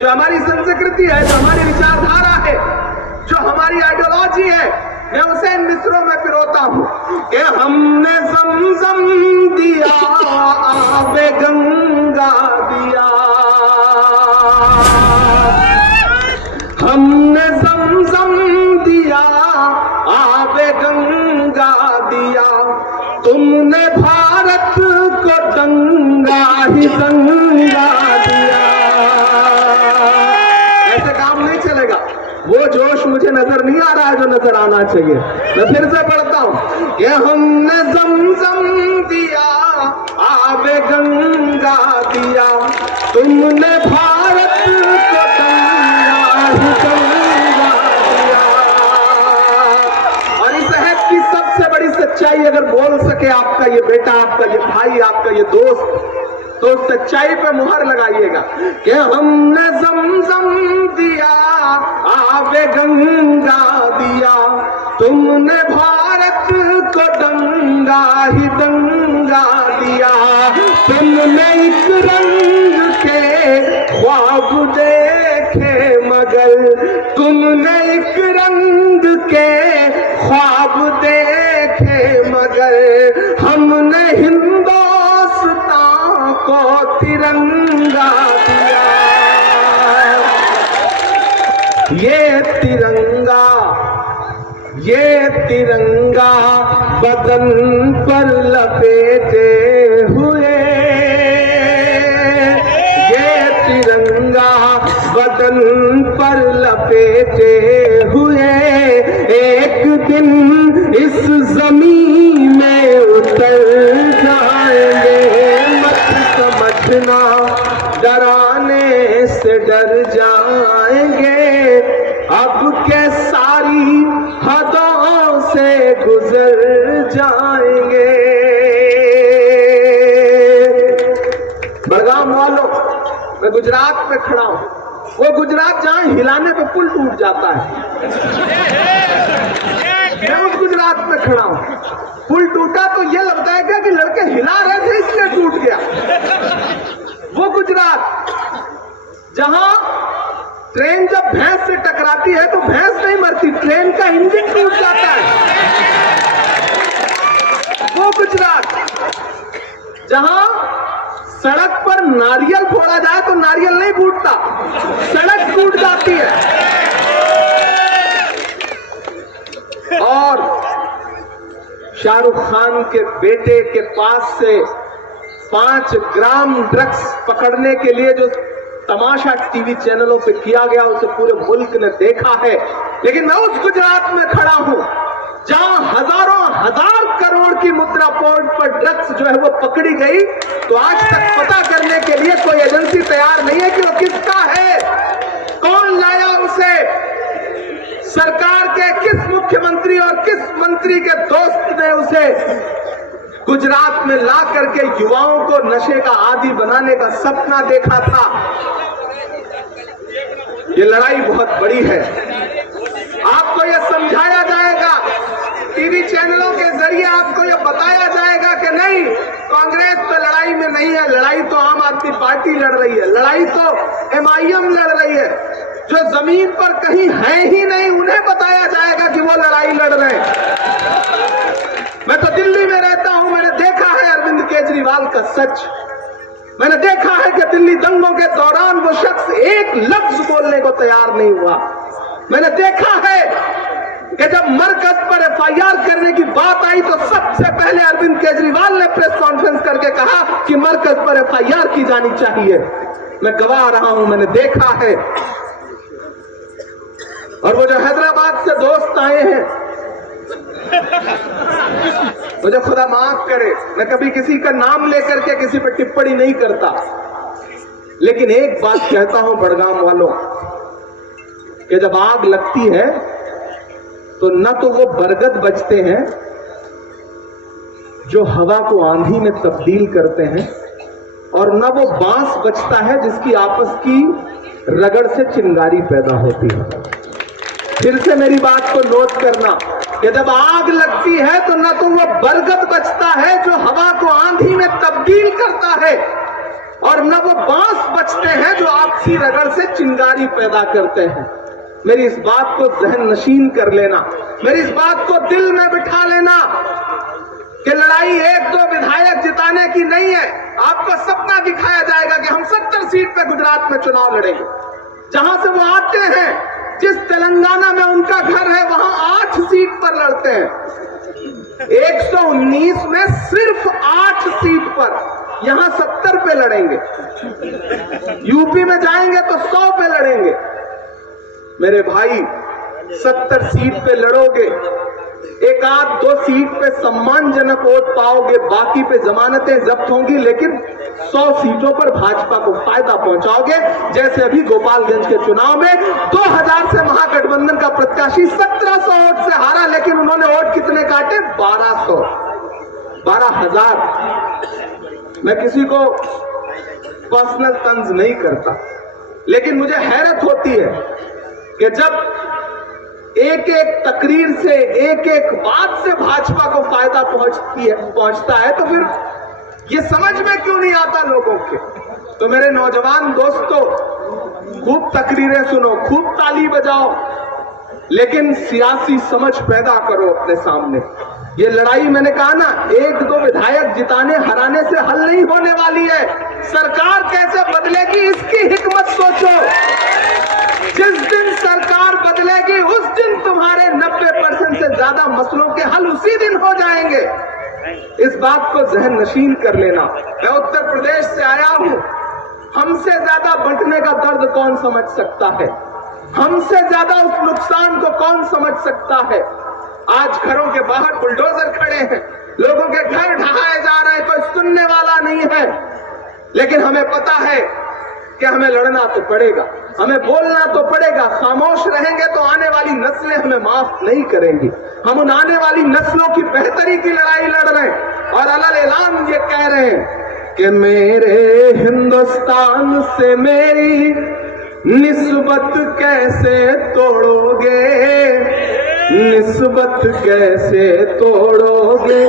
जो हमारी संस्कृति है, जो हमारी विचारधारा है, जो हमारी आइडियोलॉजी है, मैं उसे इन मिसरों में पिरोता हूं कि हमने ज़मज़म दिया, आबे गंगा दिया, हमने ज़मज़म दिया, आबे गंगा दिया, तुमने भारत को दंगा ही दंगा दिया। ऐसे काम नहीं चलेगा। वो जोश मुझे नजर नहीं आ रहा है जो नजर आना चाहिए। मैं फिर से पढ़ता हूं कि हमने ज़मज़म दिया, आबे गंगा दिया, तुमने भारत को दंगा ही दंगा दिया। और इस अहद की सबसे बड़ी सच्चाई अगर बोल सके आपका ये बेटा, आपका ये भाई, आपका ये दोस्त, तो सच्चाई पे मुहर लगाइएगा कि हमने ज़मज़म दिया, आबे गंगा दिया, तुमने भारत को दंगा ही दंगा दिया, तुमने एक रंग के ख्वाब देखे मगर, तुमने एक रंग के ख्वाब देखे मगर, हमने हिंदुस्तान को तिरंगा दिया। ये तिरंगा बदन पर लपेटे हुए, ये तिरंगा बदन पर लपेटे हुए, एक दिन इस जमीन में उतर जाएंगे। मत समझना डराने से डर जाएंगे, अब के सारी हदों से गुजर जाएंगे। बड़गाम वालों, मैं गुजरात में खड़ा हूं। वो गुजरात जहां हिलाने पे पुल टूट जाता है, मैं उस गुजरात में खड़ा हूं। पुल टूटा तो ये लगता है क्या कि लड़के हिला रहे थे इसलिए टूट गया। वो गुजरात जहां ट्रेन जब भैंस से टकराती है तो भैंस नहीं मरती, ट्रेन का इंजन टूट जाता है। वो गुजरात जहां सड़क पर नारियल फोड़ा जाए तो नारियल नहीं फूटता, सड़क टूट जाती है। और शाहरुख खान के बेटे के पास से 5 ग्राम ड्रग्स पकड़ने के लिए जो तमाशा टीवी चैनलों पे किया गया उसे पूरे मुल्क ने देखा है। लेकिन मैं उस गुजरात में खड़ा हूं जहां हजारों हजार करोड़ की मुद्रा पोर्ट पर ड्रग्स जो है वो पकड़ी गई, तो आज तक पता करने के लिए कोई एजेंसी तैयार नहीं है कि वो किसका है, कौन लाया उसे, सरकार के किस मुख्यमंत्री और किस मंत्री के दोस्त ने उसे गुजरात में ला करके युवाओं को नशे का आदी बनाने का सपना देखा था। ये लड़ाई बहुत बड़ी है। आपको यह समझाया जाएगा, टीवी चैनलों के जरिए आपको यह बताया जाएगा कि नहीं, कांग्रेस तो लड़ाई में नहीं है, लड़ाई तो आम आदमी पार्टी लड़ रही है, लड़ाई तो MIM लड़ रही है। जो जमीन पर कहीं है ही नहीं उन्हें बताया जाएगा कि वो लड़ाई लड़ रहे हैं। मैं तो दिल्ली में रहता हूं, मैंने देखा है अरविंद केजरीवाल का सच। मैंने देखा है कि दिल्ली दंगों के दौरान वो शख्स एक लफ्ज बोलने को तैयार नहीं हुआ। मैंने देखा है कि जब मरकज पर FIR करने की बात आई तो सबसे पहले अरविंद केजरीवाल ने प्रेस कॉन्फ्रेंस करके कहा कि मरकज पर FIR की जानी चाहिए। मैं गवाह रहा हूं, मैंने देखा है। और वो जो हैदराबाद से दोस्त आए हैं, मुझे खुदा माफ करे, मैं कभी किसी का नाम लेकर के किसी पर टिप्पणी नहीं करता, लेकिन एक बात कहता हूं बड़गाम वालों कि जब आग लगती है तो न तो वो बरगद बचते हैं जो हवा को आंधी में तब्दील करते हैं, और न वो बांस बचता है जिसकी आपस की रगड़ से चिंगारी पैदा होती है। फिर से मेरी बात को नोट करना कि जब आग लगती है तो न तो वो बरगद बचता है जो हवा को आंधी में तब्दील करता है, और न वो बांस बचते हैं जो आपसी रगड़ से चिंगारी पैदा करते हैं। मेरी इस बात को जहन नशीन कर लेना, मेरी इस बात को दिल में बिठा लेना कि लड़ाई एक दो विधायक जिताने की नहीं है। आपको सपना दिखाया जाएगा कि हम 70 सीट पे गुजरात में चुनाव लड़ेंगे। जहां से वो आते हैं, जिस तेलंगाना में उनका घर है, वहां 8 सीट पर लड़ते हैं। 119 में सिर्फ 8 सीट पर, यहां 70 पे लड़ेंगे। यूपी में जाएंगे तो 100 पे लड़ेंगे। मेरे भाई 70 सीट पे लड़ोगे, एक आध दो सीट पे सम्मानजनक वोट पाओगे, बाकी पे जमानतें जब्त होंगी, लेकिन 100 सीटों पर भाजपा को फायदा पहुंचाओगे। जैसे अभी गोपालगंज के चुनाव में 2000 से महागठबंधन का प्रत्याशी 1700 वोट से हारा, लेकिन उन्होंने वोट कितने काटे? 1200, 12,000। मैं किसी को पर्सनल तंज नहीं करता, लेकिन मुझे हैरत होती है कि जब एक एक तकरीर से, एक एक बात से भाजपा को फायदा पहुंचता है, तो फिर ये समझ में क्यों नहीं आता लोगों के? तो मेरे नौजवान दोस्तों, खूब तकरीरें सुनो, खूब ताली बजाओ, लेकिन सियासी समझ पैदा करो अपने सामने। ये लड़ाई मैंने कहा ना, एक दो विधायक जिताने हराने से हल नहीं होने वाली है। सरकार कैसे बदलेगी इसकी हिकमत सोचो। जिस दिन सरकार बदलेगी उस दिन तुम्हारे 90% से ज्यादा मसलों के हल उसी दिन हो जाएंगे। इस बात को जहन नशीन कर लेना। मैं उत्तर प्रदेश से आया हूं। हमसे ज्यादा बंटने का दर्द कौन समझ सकता है? हमसे ज्यादा उस नुकसान को कौन समझ सकता है? आज घरों के बाहर बुलडोजर खड़े हैं, लोगों के घर ढहाए जा रहे हैं, कोई सुनने वाला नहीं है। लेकिन हमें पता है कि हमें लड़ना तो पड़ेगा, हमें बोलना तो पड़ेगा। खामोश रहेंगे तो आने वाली नस्लें हमें माफ नहीं करेंगी। हम उन आने वाली नस्लों की बेहतरी की लड़ाई लड़ रहे हैं और अलग ऐलान ये कह रहे हैं कि मेरे हिंदुस्तान से मेरी निस्बत कैसे तोड़ोगे, निस्बत कैसे तोड़ोगे।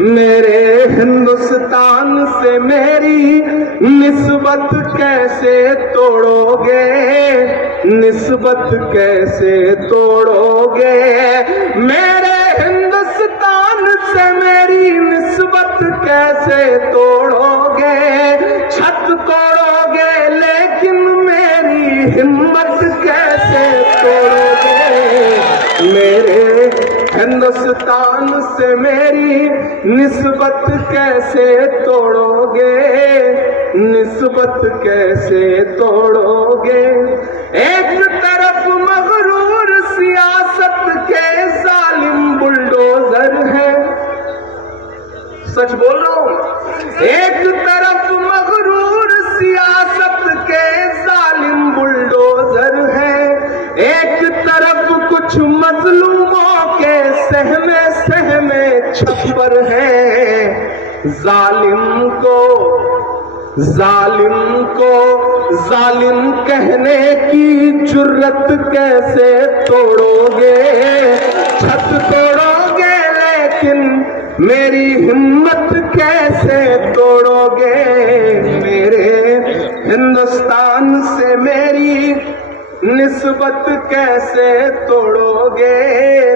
मेरे हिंदुस्तान से मेरी निस्बत कैसे तोड़ोगे, निस्बत कैसे तोड़ोगे। मेरे हिंदुस्तान से मेरी निस्बत कैसे तोड़ोगे। छत तोड़ोगे लेकिन मेरी हिम्मत कैसे तोड़ोगे। मेरे हिंदुस्तान से मेरी निस्बत कैसे तोड़ोगे, निस्बत कैसे तोड़ोगे। एक तरफ मगरूर सियासत के जालिम बुलडोजर है, सच बोल रहा हूं। एक तरफ मगरूर सियासत के जालिम बुलडोजर है, एक तरफ कुछ मजलूमों के सहमे सहमे छप्पर है। जालिम को जालिम कहने की जुर्रत कैसे तोड़ोगे। छत तोड़ोगे लेकिन मेरी हिम्मत कैसे तोड़ोगे। मेरे हिंदुस्तान से मेरी निस्बत कैसे तोड़ोगे,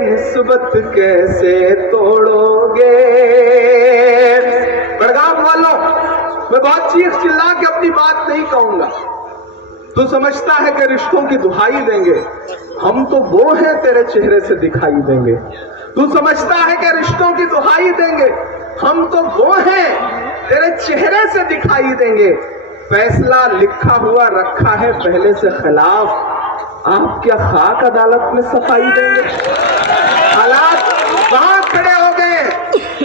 निस्बत कैसे तोड़ोगे। बड़गाम वालों, मैं बहुत चीख चिल्ला के अपनी बात नहीं कहूंगा। तू समझता है कि रिश्तों की दुहाई देंगे, हम तो वो हैं तेरे चेहरे से दिखाई देंगे। तू समझता है कि रिश्तों की दुहाई देंगे, हम तो वो हैं तेरे चेहरे से दिखाई देंगे। फैसला लिखा हुआ रखा है पहले से खिलाफ, आप क्या खाक अदालत में सफाई देंगे। हालात वहां खड़े हो गए।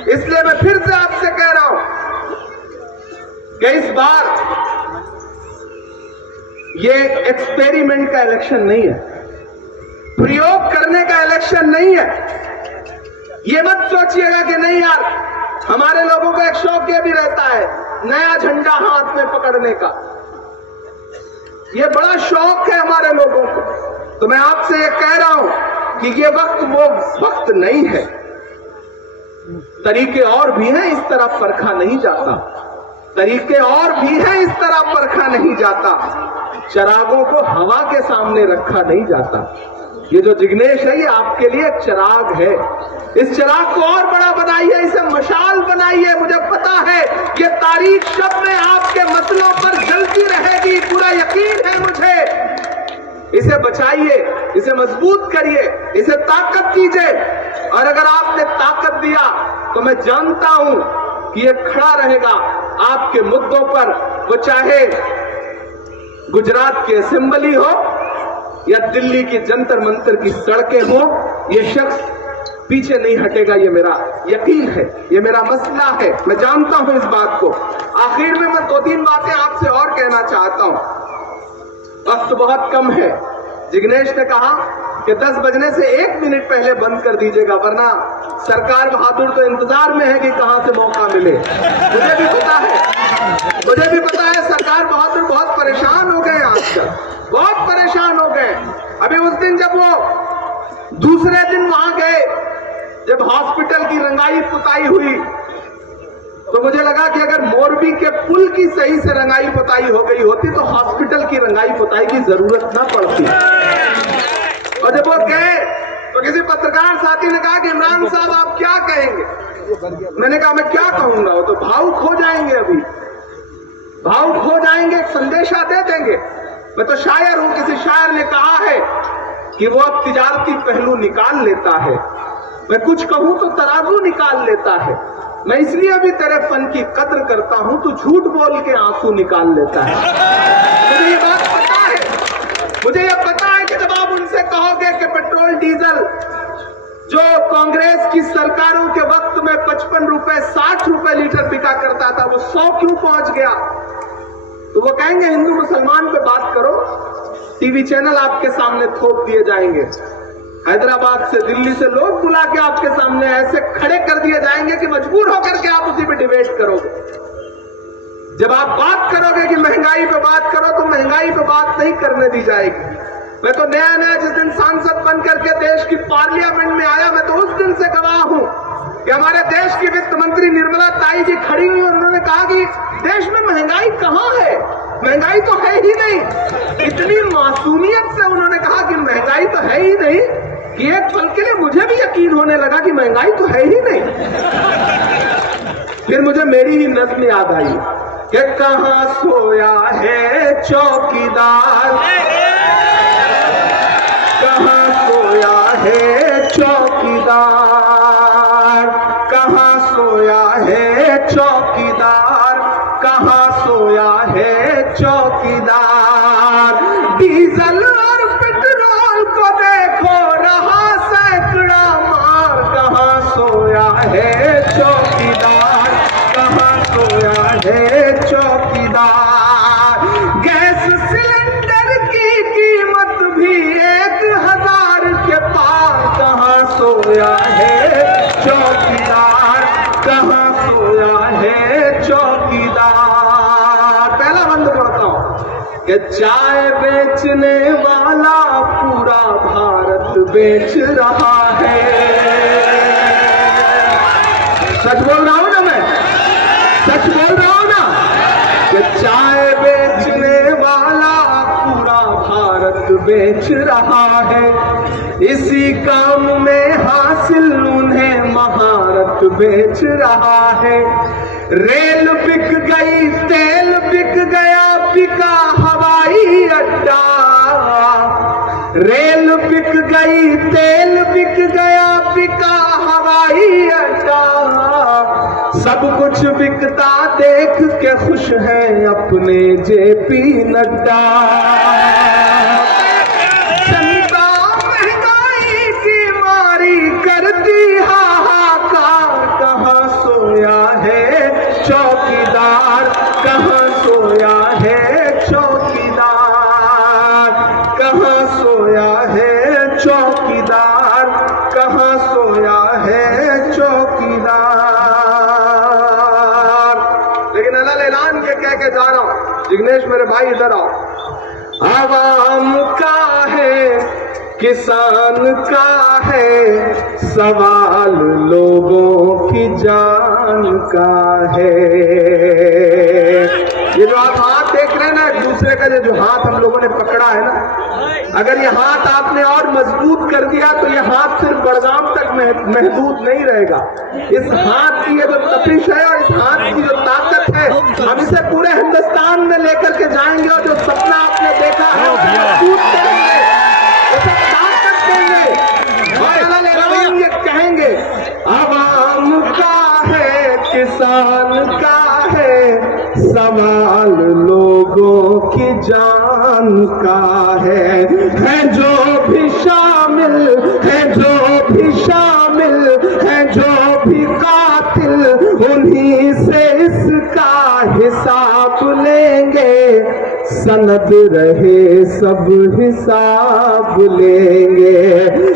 इसलिए मैं फिर से आपसे कह रहा हूं कि इस बार ये एक्सपेरिमेंट का इलेक्शन नहीं है, प्रयोग करने का इलेक्शन नहीं है। ये मत सोचिएगा कि नहीं यार, हमारे लोगों को एक शौक ये भी रहता है नया झंडा हाथ में पकड़ने का, ये बड़ा शौक है हमारे लोगों को। तो मैं आपसे ये कह रहा हूं कि ये वक्त वो वक्त नहीं है। तरीके और भी हैं, इस तरफ परखा नहीं जाता। तरीके और भी हैं, इस तरह परखा नहीं जाता। चिरागों को हवा के सामने रखा नहीं जाता। ये जो जिग्नेश है, ये आपके लिए एक चिराग है। इस चिराग को और बड़ा बनाइए, इसे मशाल बनाइए। मुझे पता है कि तारीख शब में आपके मसलों पर जलती रहेगी, पूरा यकीन है मुझे। इसे बचाइए, इसे मजबूत करिए, इसे ताकत दीजिए। और अगर आपने ताकत दिया तो मैं जानता हूं कि ये खड़ा रहेगा आपके मुद्दों पर, वो चाहे गुजरात की असेंबली हो या दिल्ली की जंतर मंतर की सड़कें हो, ये शख्स पीछे नहीं हटेगा। ये मेरा यकीन है, ये मेरा मसला है, मैं जानता हूं इस बात को। आखिर में मैं 2-3 बातें आपसे और कहना चाहता हूं, वक्त बहुत कम है। जिग्नेश ने कहा कि 10 बजने से 1 मिनट पहले बंद कर दीजिएगा, वरना सरकार बहादुर तो इंतजार में है कि कहां से मौका मिले। मुझे भी पता है सरकार बहादुर बहुत परेशान हो गए आजकल, बहुत परेशान हो गए। अभी उस दिन जब वो दूसरे दिन वहां गए, जब हॉस्पिटल की रंगाई पुताई हुई, तो मुझे लगा कि अगर मोरबी के पुल की सही से रंगाई पुताई हो गई होती तो हॉस्पिटल की रंगाई पुताई की जरूरत न पड़ती। और जब वो गए तो किसी पत्रकार साथी ने कहा कि इमरान साहब आप क्या कहेंगे। मैंने कहा मैं क्या कहूंगा, वो तो भावुक हो जाएंगे, अभी भावुक हो जाएंगे, एक संदेशा दे देंगे। मैं तो शायर हूं, किसी शायर ने कहा है कि वो अब तिजारती पहलू निकाल लेता है, मैं कुछ कहूं तो तराजू निकाल लेता है। मैं इसलिए भी तेरे फन की कद्र करता हूं, तू झूठ बोल के आंसू निकाल लेता है। मुझे ये बात पता है, मुझे ये पता है कि जब आप उनसे कहोगे कि पेट्रोल डीजल जो कांग्रेस की सरकारों के वक्त में 55 रुपए 60 रुपए लीटर बिका करता था, वो 100 क्यों पहुंच गया, तो वो कहेंगे हिंदू मुसलमान पे बात करो, टीवी चैनल आपके सामने थोप दिए जाएंगे। हैदराबाद से दिल्ली से लोग बुला के आपके सामने ऐसे खड़े कर दिए जाएंगे कि मजबूर होकर के आप उसी पे डिबेट करोगे। जब आप बात करोगे कि महंगाई पे बात करो, तो महंगाई पे बात नहीं करने दी जाएगी। मैं तो नया जिस दिन सांसद बन करके देश की पार्लियामेंट में आया, मैं तो उस दिन से गवाह हूं कि हमारे देश की वित्त मंत्री निर्मला ताई जी खड़ी हुई और उन्होंने कहा कि देश में महंगाई कहां है, महंगाई तो है ही नहीं। इतनी मासूमियत से उन्होंने कहा कि महंगाई तो है ही नहीं कि एक पल के लिए मुझे भी यकीन होने लगा कि महंगाई तो है ही नहीं। फिर मुझे मेरी ही नज़्म याद आई कि कहां सोया है चौकीदार, कहां सोया है चौकीदार, कहां सोया है चौकीदार, कहां सोया है चौकीदार। डीजल और पेट्रोल को देखो रहा सैकड़ा मार, कहां सोया है चौकीदार, कहां सोया है चौकीदार। गैस सिलेंडर की कीमत भी 1000 के पार, कहां सोया है चौकीदार, कहां सोया है चौकीदार। पहला बंद करता हूं कि चाय बेचने वाला पूरा भारत बेच रहा है। सच बोल रहा हूं ना, मैं सच बोल रहा हूं ना, कि चाय बेचने वाला पूरा भारत बेच रहा है। इसी काम में हासिल उन्हें महारत बेच रहा है। रेल बिक गई, तेल बिक गया, बिका हवाई अड्डा। रेल बिक गई, तेल बिक गया, बिका हवाई अड्डा। सब कुछ बिकता देख के खुश हैं अपने जेपी नड्डा। जनता महंगाई की मारी करती हाहाकार, कहां सोया है चौकीदार, कहां सोया है चौकीदार, कहां सोया है चौकीदार, कहां सोया है चौकीदार। लेकिन अलग ऐलान के कह के जा रहा हूं, जिग्नेश मेरे भाई इधर आओ। आवाम का है, किसान का है, सवाल लोगों की जान का है। ये जो आप हाथ देख रहे हैं ना, एक दूसरे का जो हाथ हम लोगों ने पकड़ा है ना, अगर ये हाथ आपने और मजबूत कर दिया तो ये हाथ सिर्फ बड़गाम तक महदूद नहीं रहेगा। इस हाथ की ये जो तपिश है और इस हाथ की जो ताकत है, हम इसे पूरे हिंदुस्तान में लेकर के जाएंगे और जो सपना आपने देखा है मजबूत करेंगे, उसे ताकत देंगे। और ये कहेंगे आवाम का है, किसान का है, सवाल लोगों की जान का है जो भी शामिल है, जो भी शामिल है, जो भी कातिल, उन्हीं से इसका हिसाब लेंगे। सनद रहे सब हिसाब लेंगे,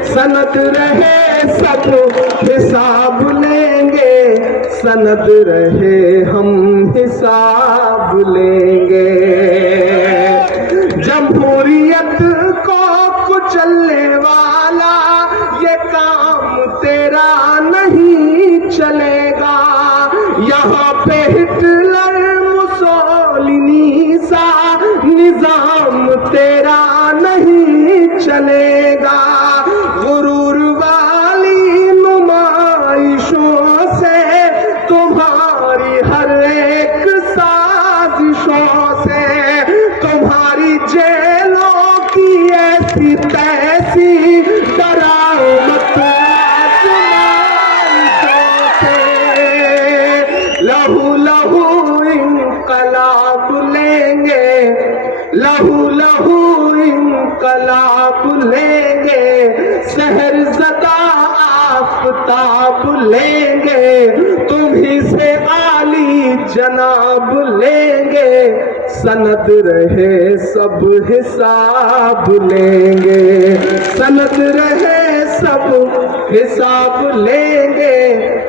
सनद रहे सब हिसाब लेंगे, सनद रहे हम हिसाब लेंगे। जमहूरियत को कुचलने वाला ये काम तेरा नहीं चलेगा। यहाँ पे हिटलर मुसोलिनी सा निजाम तेरा नहीं चलेगा। गुरूर वाली नुमाइशों से, तुम्हारी हर एक साजिशों से, तुम्हारी जेलों की ऐसी तैसी डरावत आज़माइशों से। लहू लहू इनकलाब लेंगे, लहू लहू इनकलाब लेंगे, शहरज़दा आफ़ताब लेंगे, तुम्हीं से आली जनाब लेंगे। सनद रहे सब हिसाब लेंगे, सनद रहे सब हिसाब लेंगे,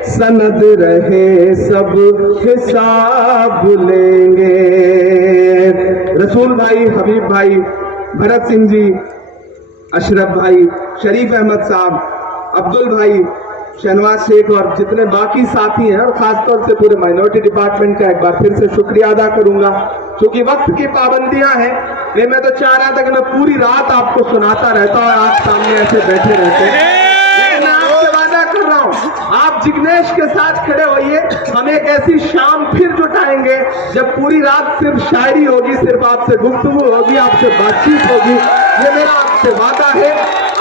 सनद रहे सब हिसाब लेंगे। रसूल भाई, हबीब भाई, भरत सिंह जी, अशरफ भाई, शरीफ अहमद साहब, अब्दुल भाई, शहनवाज शेख और जितने बाकी साथी हैं, और खासतौर से पूरे माइनॉरिटी डिपार्टमेंट का एक बार फिर से शुक्रिया अदा करूंगा। क्योंकि वक्त की पाबंदियां हैं, नहीं मैं तो चाह रहा था कि मैं पूरी रात आपको सुनाता रहता और आप सामने ऐसे बैठे रहते। लेकिन मैं आपसे वादा कर रहा हूं, आप जिग्नेश के साथ खड़े होइए, हम एक ऐसी शाम फिर जुटाएंगे जब पूरी रात सिर्फ शायरी होगी, सिर्फ आपसे गुफ्तगू होगी, आपसे बातचीत होगी। ये मेरा आपसे वादा है।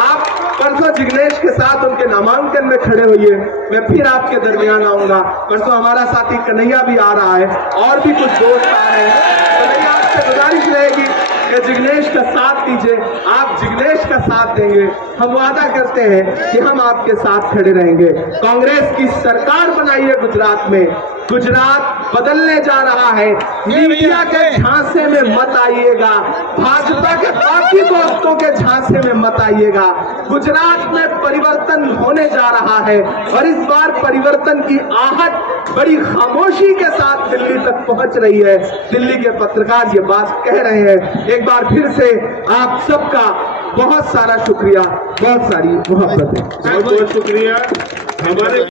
आप परसों जिग्नेश के साथ उनके नामांकन में खड़े होइए, मैं फिर आपके दरमियान आऊंगा। परसों हमारा साथी कन्हैया भी आ रहा है और भी कुछ दोस्त आ रहे हैं। कन्हैया आपसे गुजारिश रहेगी कि जिग्नेश का साथ दीजिए, आप जिग्नेश का साथ देंगे, हम वादा करते हैं कि हम आपके साथ खड़े रहेंगे। कांग्रेस की सरकार बनाइए गुजरात में, गुजरात बदलने जा रहा है। मीडिया के झांसे में मत आइएगा, भाजपा के बाकी दोस्तों के झांसे में मत आइएगा। गुजरात में परिवर्तन होने जा रहा है और इस बार परिवर्तन की आहट बड़ी खामोशी के साथ दिल्ली तक पहुंच रही है। दिल्ली के पत्रकार ये बात कह रहे हैं। एक बार फिर से आप सबका बहुत सारा शुक्रिया, बहुत सारी मोहब्बत है। बहुत बहुत शुक्रिया। हमारे